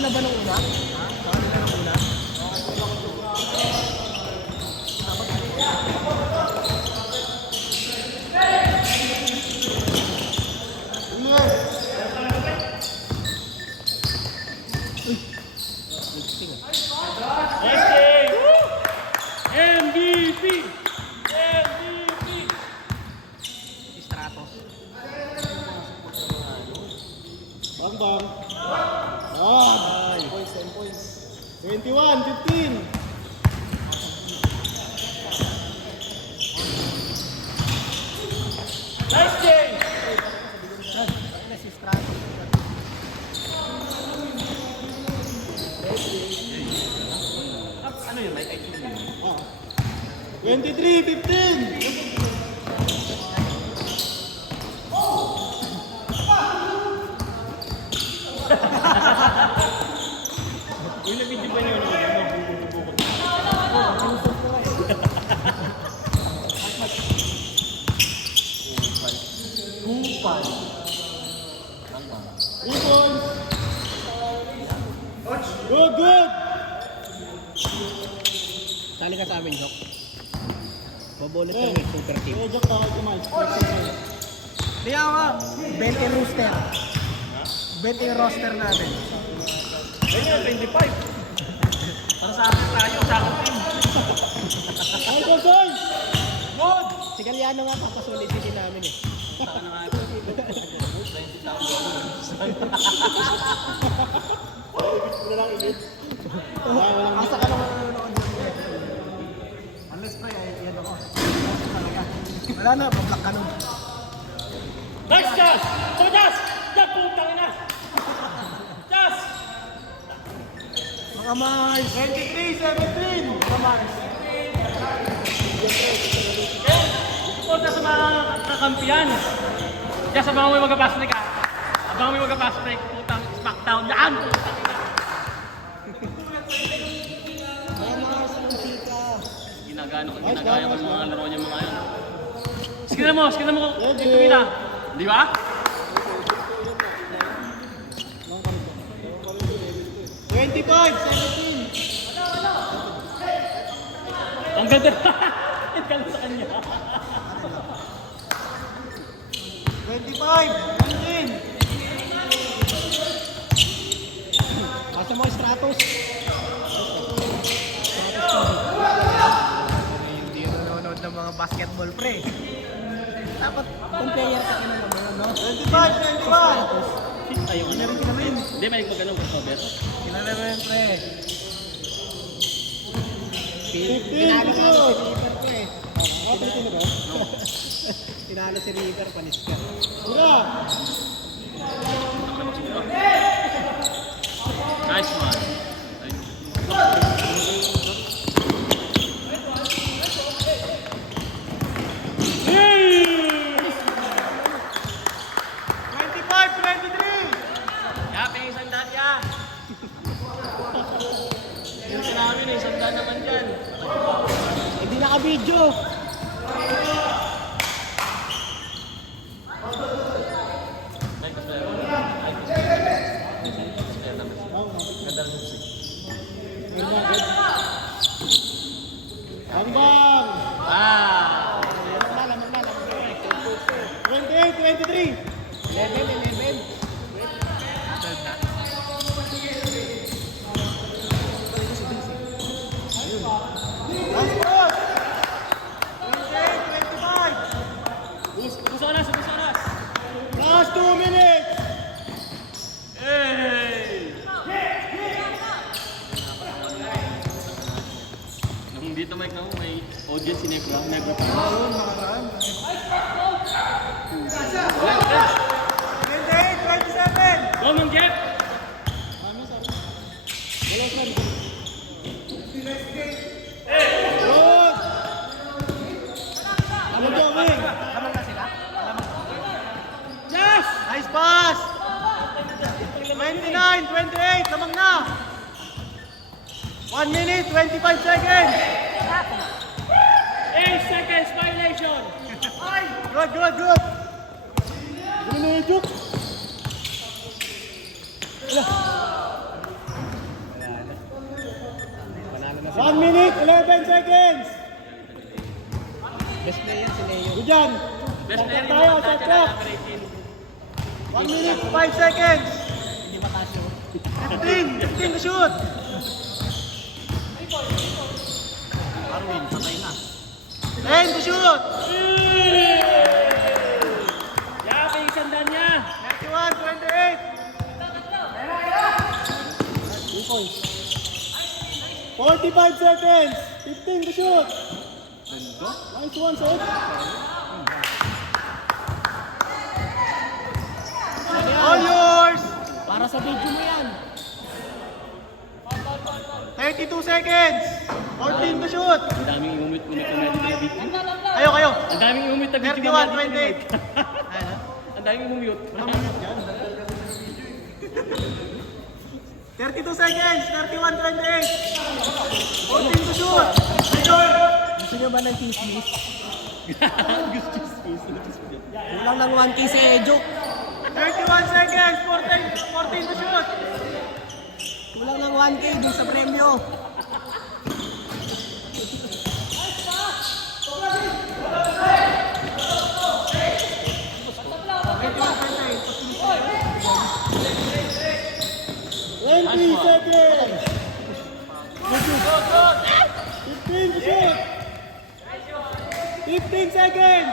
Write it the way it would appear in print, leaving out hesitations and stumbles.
na ba nung una? Saka nila nung una? MVP! MVP! Stratos. Bang bang. Ah, points, 10 points. 21, 15. Nice game! Ano si Stratos? Ano yun? Like, 23, 15. Uy, nabidyo ba niyo? Kupal. Rebound. Good, good. Sali ka sa amin, Jok. Babolit kami, super team. Medyo ka ako kumain. Di ako, 20 roster. 20 roster natin. Ayun, 25. Para sa akin tayo, sa akin team. Ay, Bosoy! Good! Si Galiano nga papasulitin namin eh. Saan na nga ito? 20,000. Asa ka naman nanonood ng unless pre, yan ako. Wala na, bablock ka nun. Nice, Jazz! So, Jazz! Jazz, putang ina! Jazz! Mga Mars! 23, 17. Mga Mars! Suporta sa mga kakampiyan. Jazz, abangan mo yung mag-pass break ha. Abangan mo yung mag-pass break. Putang smackdown. Yan! Mga Mars, anong chika? Ginagaya ko sa mga laro niya mga yan. Skina mo ito mina. Di ba? Ang ganda. Kala sa kanya. 25, 19. Asa mo Stratos? Hindi yung nanonood ng mga basketball pre. Dapat kung player ka na naman, no? 25, 21. Ayaw na rin kinamin. Hindi, may mag-ganong crossover. Kilala mo yun pre. 15, Tinalo nga good. si River pre. No. Tinalo si River, panis ka. Tira. Nice man. Hey! 25, 23. Ya, may isang daan ya. Yung sa namin, isang daan naman dyan. Hindi naka-video. Bang bang. Ah! 28, 23. 11. Passport. 28, 25. Ubus oras. Last 2 minutes. Hey! Nung dito Mike na may audience si Nebra pa. 28, 27. Go, Mang Jeff! Good. Ano gawin? Tama na sila? Yes! Nice pass. 29, 28. Lamang na. 1 minute, 25 seconds. 8 seconds violation! Good, good, good. Ginidjuk. 1 minute, 11 seconds. Best player si Leo. Diyan. Best player yung Tayo, mga sa tatsa clock. na number 18. 1 minute, 5 seconds. Hindi matasyo. 15 to shoot. Arwin, patay na. 10 to shoot. Yabe, isang dan niya. 31, 28. 2 points. 45 seconds. 15 to shoot. Nice one, sir. All yours. Para sa video mo yan. 32 seconds. 14 to shoot. Ang daming umumit na video. Kayo, kayo. Ang daming umumit na video. 31, 28. Ang daming umumute. 32 seconds. 31, 28. 14 to shoot. Gusto nyo ba ng kismis? Kulang ng 1K si Ejo. 31 seconds. 14 to shoot. Kulang ng 1K dun sa premyo. Seconds. 15 to shoot. 15 seconds.